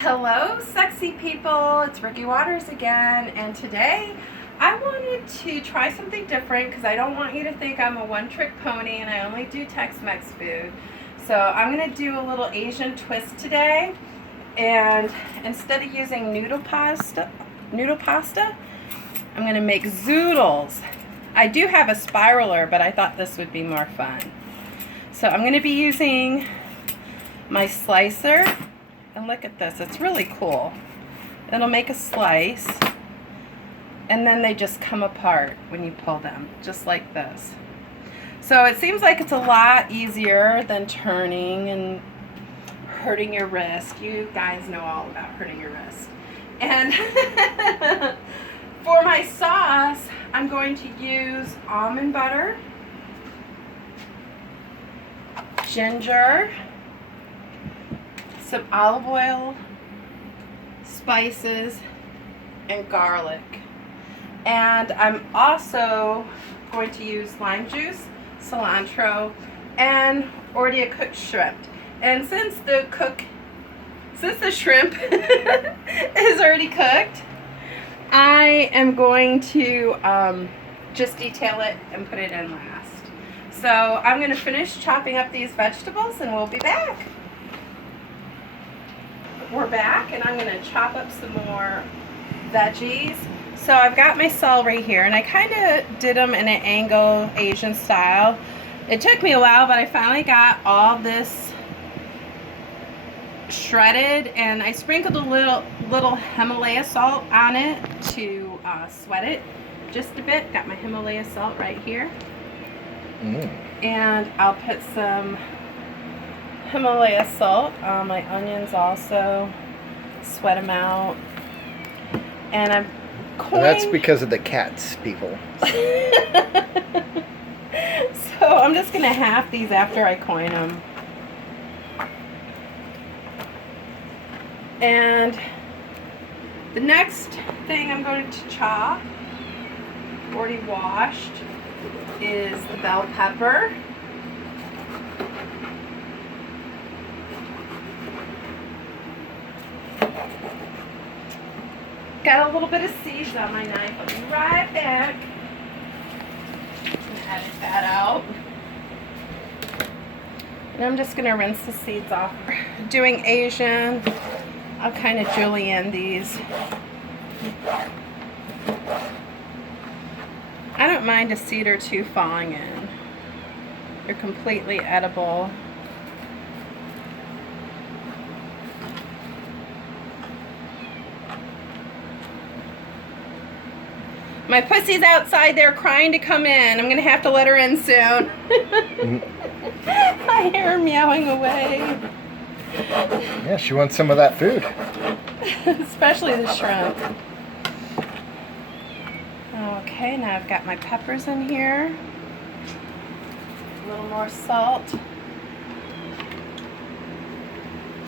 Hello sexy people, it's Rikki Waters again, and today I wanted to try something different because I don't want you to think I'm a one-trick pony and I only do Tex-Mex food. So I'm going to do a little Asian twist today, and instead of using noodle pasta, I'm going to make zoodles. I do have a spiraler, but I thought this would be more fun. So I'm going to be using my slicer. And look at this, it's really cool. It'll make a slice, and then they just come apart when you pull them, just like this. So it seems like it's a lot easier than turning and hurting your wrist. You guys know all about hurting your wrist. And for my sauce, I'm going to use almond butter, ginger, some olive oil, spices, and garlic. And I'm also going to use lime juice, cilantro, and already a cooked shrimp. And since the shrimp is already cooked, I am going to just detail it and put it in last. So I'm going to finish chopping up these vegetables and we'll be back. We're back, and I'm going to chop up some more veggies. So I've got my celery here, and I kind of did them in an angle Asian style. It took me a while, but I finally got all this shredded, and I sprinkled a little Himalia Salt on it to sweat it just a bit. Got my Himalia Salt right here. And I'll put some Himalia Salt on my onions also, sweat them out, and I'm coining. That's because of the cats, people. So I'm just going to half these after I coin them. And the next thing I'm going to chop, already washed, is the bell pepper. Got a little bit of seeds on my knife. I'll be right back. Edit that out. And I'm just going to rinse the seeds off. Doing Asian, I'll kind of julienne these. I don't mind a seed or two falling in. They're completely edible. My pussy's outside there crying to come in. I'm going to have to let her in soon. I hear her meowing away. Yeah, she wants some of that food. Especially the shrimp. Okay, now I've got my peppers in here. A little more salt.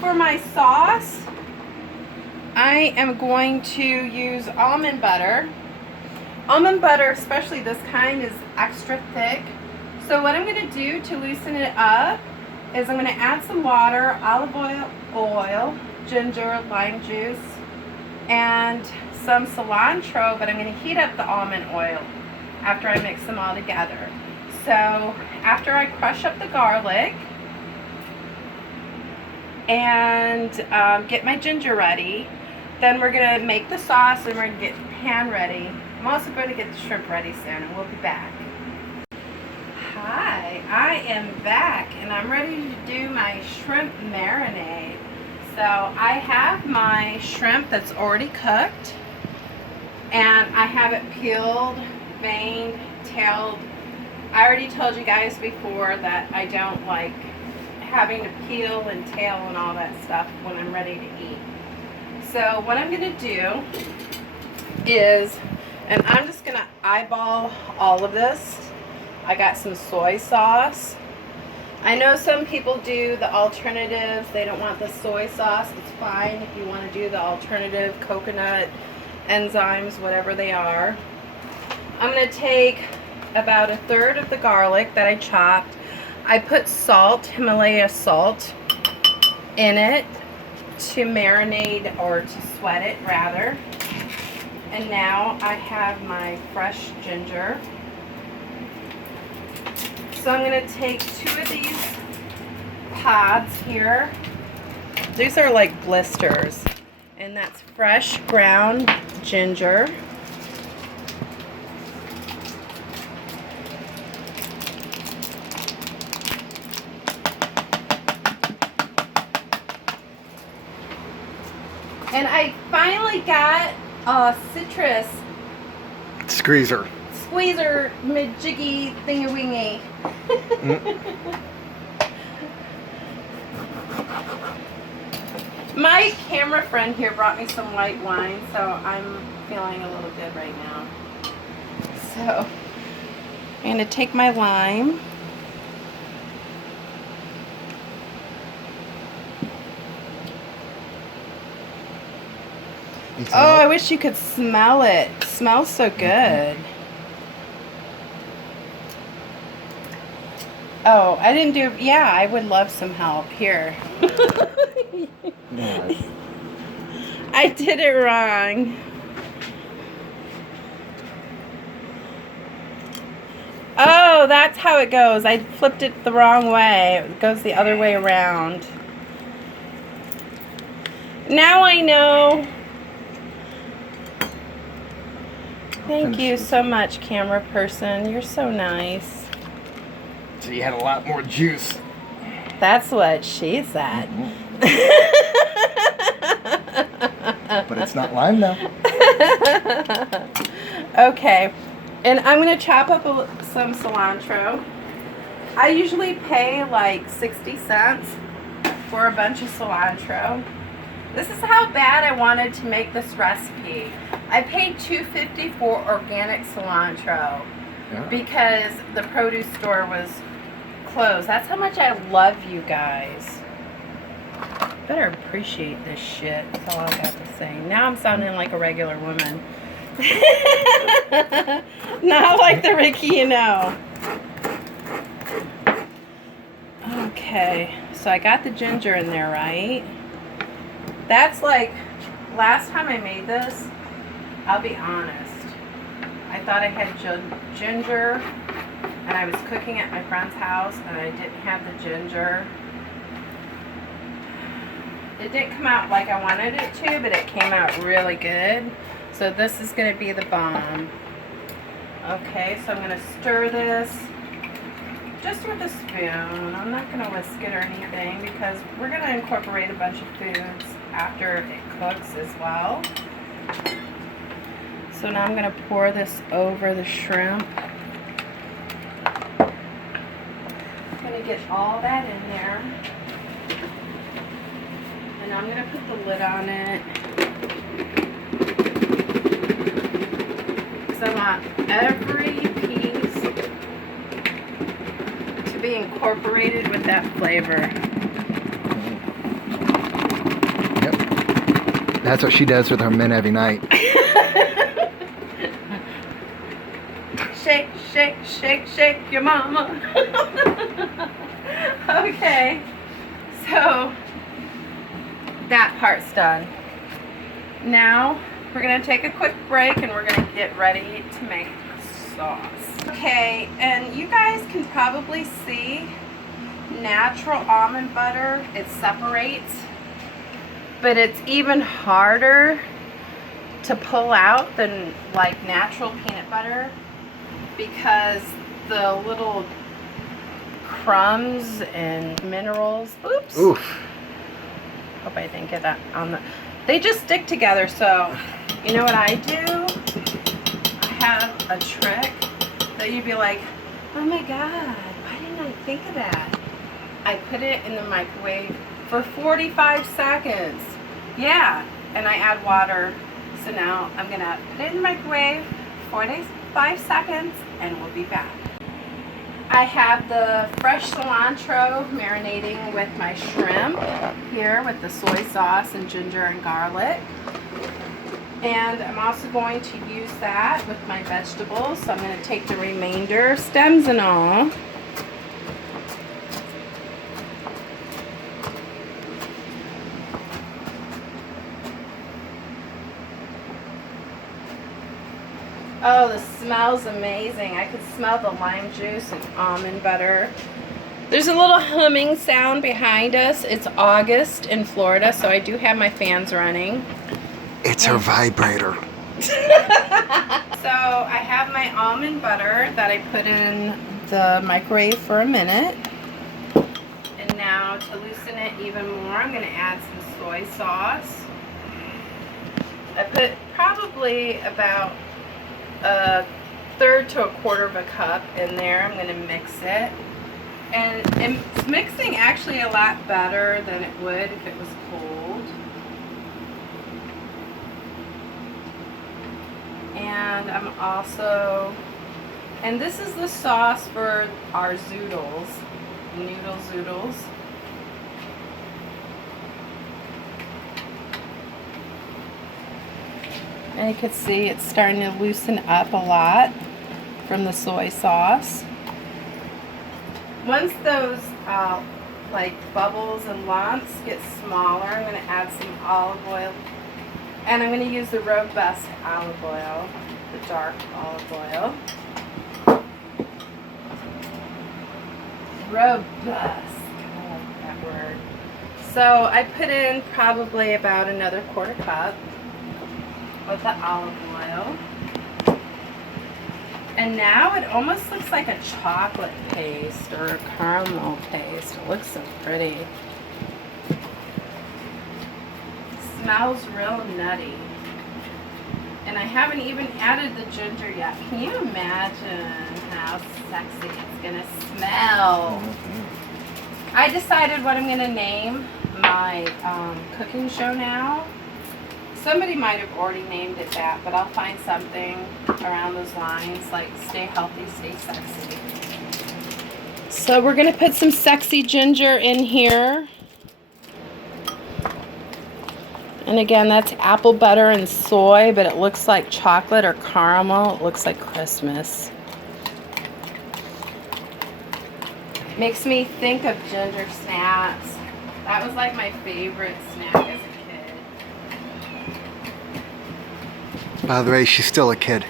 For my sauce, I am going to use almond butter. Almond butter, especially this kind, is extra thick. So what I'm going to do to loosen it up is I'm going to add some water, olive oil, ginger, lime juice, and some cilantro, but I'm going to heat up the almond oil after I mix them all together. So after I crush up the garlic and get my ginger ready, then we're going to make the sauce and we're going to get the pan ready. I'm also going to get the shrimp ready soon, and we'll be back. Hi, I am back, and I'm ready to do my shrimp marinade. So I have my shrimp that's already cooked, and I have it peeled, veined, tailed. I already told you guys before that I don't like having to peel and tail and all that stuff when I'm ready to eat. So what I'm going to do is, and I'm just going to eyeball all of this. I got some soy sauce. I know some people do the alternatives. They don't want the soy sauce. It's fine if you want to do the alternative coconut enzymes, whatever they are. I'm going to take about a third of the garlic that I chopped. I put salt, Himalaya salt, in it to marinate, or to sweat it rather. And now I have my fresh ginger. So I'm going to take 2 of these pods here. These are like blisters. And that's fresh ground ginger. And I finally got a citrus Squeezer. squeezer majiggy thingy-wingy. My camera friend here brought me some white wine, so I'm feeling a little good right now. So I'm going to take my lime. Oh, I wish you could smell it. It smells so good. Oh, I didn't do... Yeah, I would love some help. Here. No. I did it wrong. Oh, that's how it goes. I flipped it the wrong way. It goes the other way around. Now I know. Thank you so much, camera person. You're so nice. So you had a lot more juice. That's what she said. But it's not lime now. Okay, and I'm going to chop up some cilantro. I usually pay like 60 cents for a bunch of cilantro. This is how bad I wanted to make this recipe. I paid $2.50 for organic cilantro because the produce store was closed. That's how much I love you guys. Better appreciate this shit. That's all I got to say. Now I'm sounding like a regular woman. Not like the Rikki, you know. Okay, so I got the ginger in there, right? That's like, last time I made this, I'll be honest, I thought I had ginger, and I was cooking at my friend's house, and I didn't have the ginger. It didn't come out like I wanted it to, but it came out really good. So this is going to be the bomb. Okay, so I'm going to stir this just with a spoon. I'm not going to whisk it or anything because we're going to incorporate a bunch of foods after it cooks as well. So now I'm going to pour this over the shrimp. I'm going to get all that in there. And I'm going to put the lid on it. Because I want every piece to be incorporated with that flavor. Yep. That's what she does with her men every night. Shake, shake, shake, shake your mama. Okay. So that part's done. Now we're going to take a quick break and we're going to get ready to make sauce. Okay, and you guys can probably see natural almond butter, it separates, but it's even harder to pull out than like natural peanut butter because the little crumbs and minerals, oops. Oof. Hope I didn't get that on the, they just stick together. So you know what I do? I have a trick that you'd be like, oh my God, why didn't I think of that? I put it in the microwave for 45 seconds. Yeah, and I add water. So now I'm gonna put it in the microwave, 45 seconds, and we'll be back. I have the fresh cilantro marinating with my shrimp here with the soy sauce and ginger and garlic. And I'm also going to use that with my vegetables. So I'm going to take the remainder, stems and all. Oh, the smell's amazing. I could smell the lime juice and almond butter. There's a little humming sound behind us. It's August in Florida, so I do have my fans running. It's her vibrator. So I have my almond butter that I put in the microwave for a minute. And now to loosen it even more, I'm going to add some soy sauce. I put probably about a third to a quarter of a cup in there. I'm going to mix it. And it's mixing actually a lot better than it would if it was cold. And I'm also, and this is the sauce for our Zoodles, Zoodles. And you can see it's starting to loosen up a lot from the soy sauce. Once those like bubbles and lumps get smaller, I'm going to add some olive oil. And I'm going to use the robust olive oil, the dark olive oil. Robust, I like that word. So I put in probably about another quarter cup of the olive oil. And now it almost looks like a chocolate paste or a caramel paste. It looks so pretty. Smells real nutty. And I haven't even added the ginger yet. Can you imagine how sexy it's gonna smell? I decided what I'm gonna name my cooking show now. Somebody might have already named it that, but I'll find something around those lines, like stay healthy, stay sexy. So we're gonna put some sexy ginger in here. And again, that's apple butter and soy, but it looks like chocolate or caramel. It looks like Christmas. Makes me think of ginger snaps. That was like my favorite snack as a kid. By the way, she's still a kid.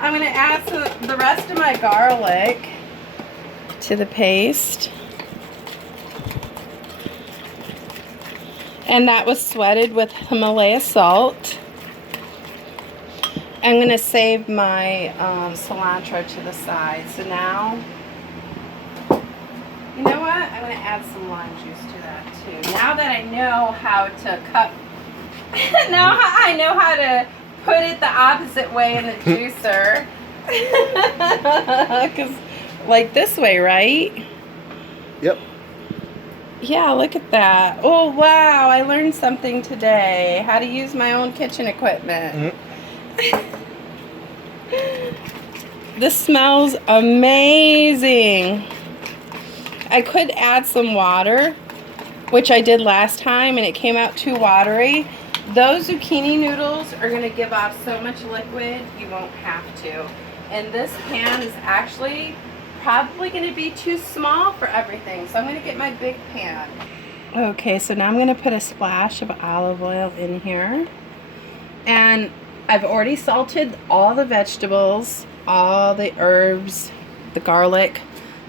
I'm going to add the rest of my garlic to the paste. And that was sweated with Himalia Salt. I'm going to save my cilantro to the side. So now, you know what? I'm going to add some lime juice to that too. Now that I know how to cut, now I know how to put it the opposite way in the juicer. Because like this way, right? Yep. Yeah, look at that. Oh, wow. I learned something today. How to use my own kitchen equipment. This smells amazing. I could add some water, which I did last time, and it came out too watery. Those zucchini noodles are going to give off so much liquid, you won't have to. And this pan is actually probably going to be too small for everything, so I'm going to get my big pan. Okay, so now I'm going to put a splash of olive oil in here, and I've already salted all the vegetables, all the herbs, the garlic.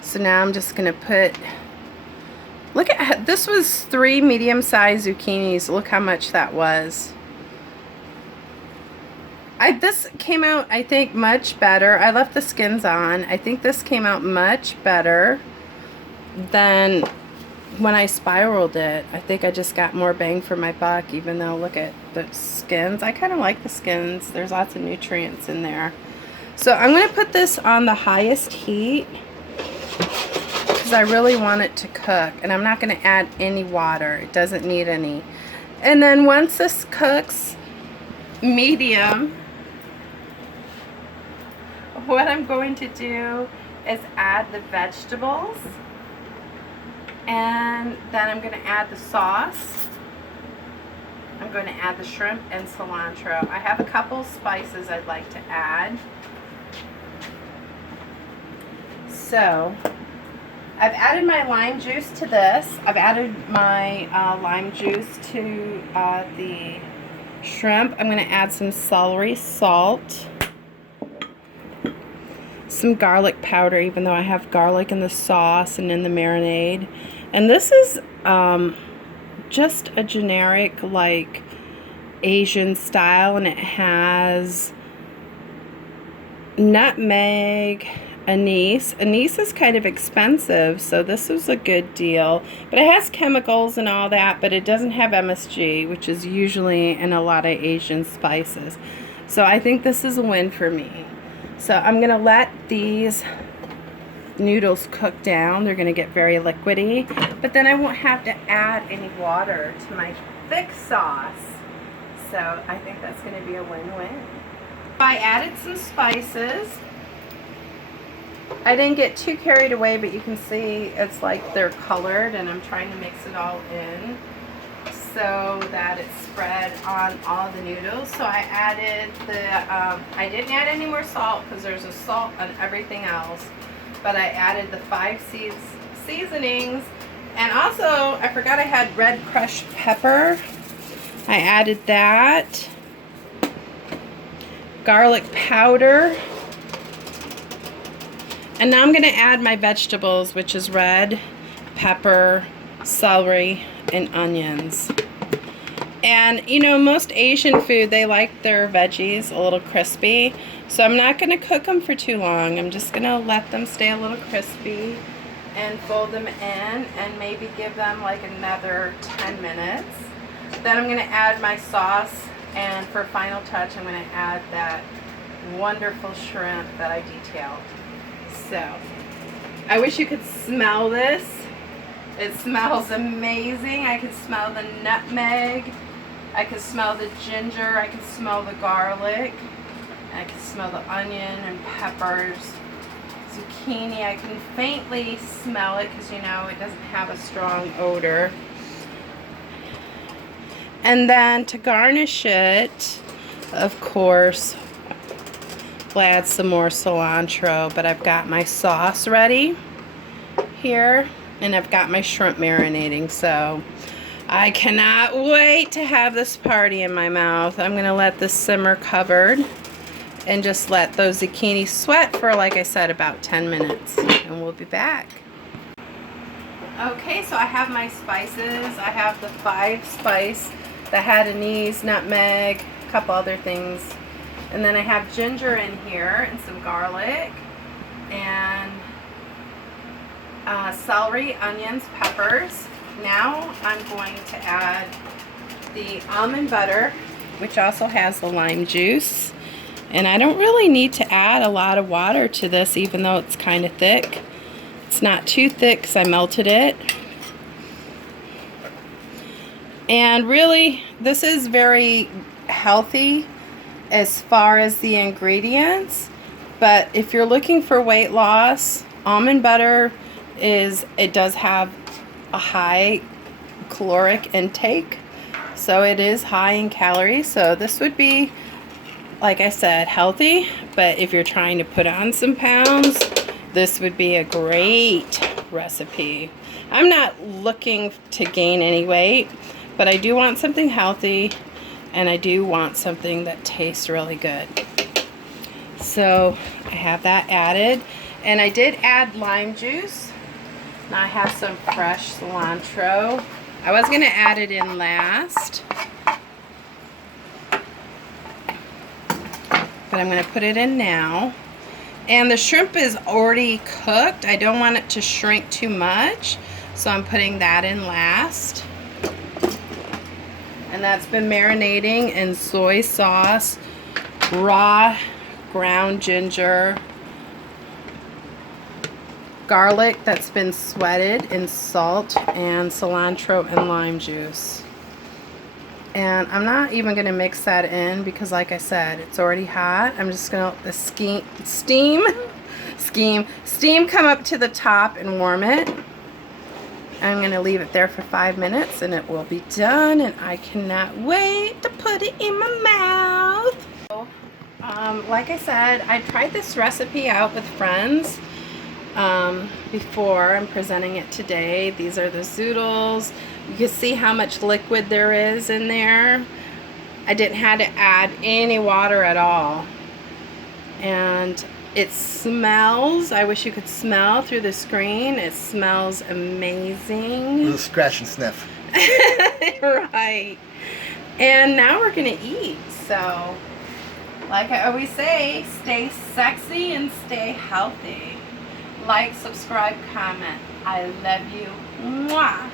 So now I'm just going to put, look at, this was 3 medium-sized zucchinis. Look how much that was. This came out, I think, much better. I left the skins on. I think this came out much better than when I spiraled it. I think I just got more bang for my buck, even though, look at the skins. I kind of like the skins. There's lots of nutrients in there. So I'm going to put this on the highest heat because I really want it to cook. And I'm not going to add any water. It doesn't need any. And then once this cooks medium, what I'm going to do is add the vegetables, and then I'm going to add the sauce. I'm going to add the shrimp and cilantro. I have a couple spices I'd like to add. So I've added my lime juice to this. I've added my lime juice to the shrimp. I'm going to add some celery salt, some garlic powder, even though I have garlic in the sauce and in the marinade. And this is just a generic, like, Asian style, and it has nutmeg, anise. Anise is kind of expensive, so this was a good deal. But it has chemicals and all that, but it doesn't have MSG, which is usually in a lot of Asian spices. So I think this is a win for me. So I'm going to let these noodles cook down. They're going to get very liquidy, but then I won't have to add any water to my thick sauce. So I think that's going to be a win-win. I added some spices. I didn't get too carried away, but you can see it's like they're colored, and I'm trying to mix it all in so that it's spread on all the noodles. So I added I didn't add any more salt because there's a salt on everything else, but I added the 5 seasonings, and also I forgot I had red crushed pepper. I added that, garlic powder, and now I'm going to add my vegetables, which is red pepper, celery, and onions. And you know, most Asian food, they like their veggies a little crispy, so I'm not going to cook them for too long. I'm just going to let them stay a little crispy and fold them in and maybe give them like another 10 minutes. Then I'm going to add my sauce, and for final touch I'm going to add that wonderful shrimp that I detailed. So I wish you could smell this. It smells amazing. I can smell the nutmeg, I can smell the ginger, I can smell the garlic, I can smell the onion and peppers, zucchini. I can faintly smell it because, you know, it doesn't have a strong odor. And then to garnish it, of course, we'll add some more cilantro, but I've got my sauce ready here, and I've got my shrimp marinating, so I cannot wait to have this party in my mouth. I'm going to let this simmer covered and just let those zucchini sweat for, like I said, about 10 minutes, and we'll be back. Okay, so I have my spices. I have the 5 spice that had anise, nutmeg, a couple other things. And then I have ginger in here and some garlic and celery, onions, peppers. Now I'm going to add the almond butter, which also has the lime juice. And I don't really need to add a lot of water to this, even though it's kind of thick. It's not too thick because I melted it. And really, this is very healthy as far as the ingredients, but if you're looking for weight loss, almond butter it does have a high caloric intake, so it is high in calories. So this would be, like I said, healthy, but if you're trying to put on some pounds, this would be a great recipe. I'm not looking to gain any weight, but I do want something healthy, and I do want something that tastes really good. So I have that added, and I did add lime juice. Now I have some fresh cilantro. I was going to add it in last, but I'm going to put it in now. And the shrimp is already cooked. I don't want it to shrink too much, so I'm putting that in last. And that's been marinating in soy sauce, raw ground ginger, garlic that's been sweated in salt, and cilantro and lime juice. And I'm not even going to mix that in because, like I said, it's already hot. I'm just going to let the steam come up to the top and warm it. I'm going to leave it there for 5 minutes and it will be done, and I cannot wait to put it in my mouth. So, like I said, I tried this recipe out with friends before. I'm presenting it today. These are the Zoodles. You can see how much liquid there is in there. I didn't have to add any water at all. And it smells, I wish you could smell through the screen. It smells amazing. A little scratch and sniff. Right. And now we're going to eat. So, like I always say, stay sexy and stay healthy. Like, subscribe, comment. I love you. Mwah.